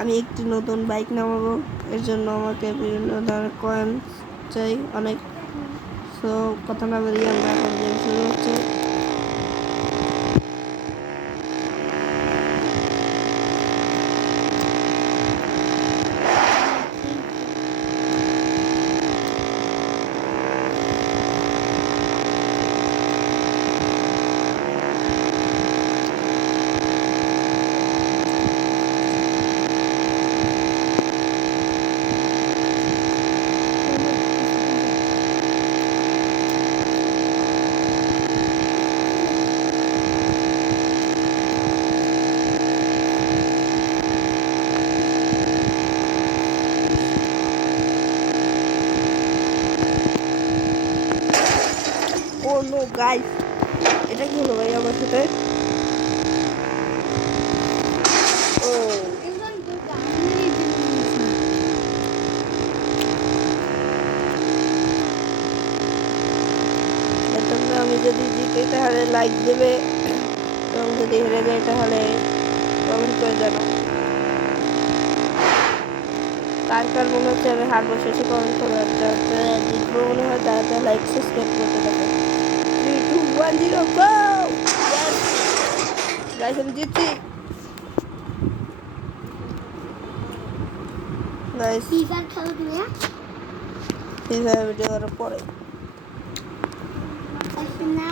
আমি একটি নতুন বাইক নামাবো, এর জন্য আমাকে বিভিন্ন ধরনের কয়েন চাই অনেক। সো কথা না বলি আমরা এখন গেম শুরু হচ্ছে। ও নো গাইস, এটা কি হলো ভাই আমার সাথে? ও তোমরা আমি যদি জিতে তাহলে লাইক দেবে এবং যদি হেরে যায় তাহলে কমেন্ট করে জানাও। কার কার মনে হচ্ছে আমি হারবো শেষে কমেন্ট করবো। যাতে জিতবো মনে হয় তাড়াতাড়ি লাইক সাবস্ক্রাইব করতে থাকো। 3 2 1 0 গো! গাইস আমি জিতছি গাইস। ফিফার খেলো তুমি? ফ্রি ফায়ার ভিডিও করার পরে না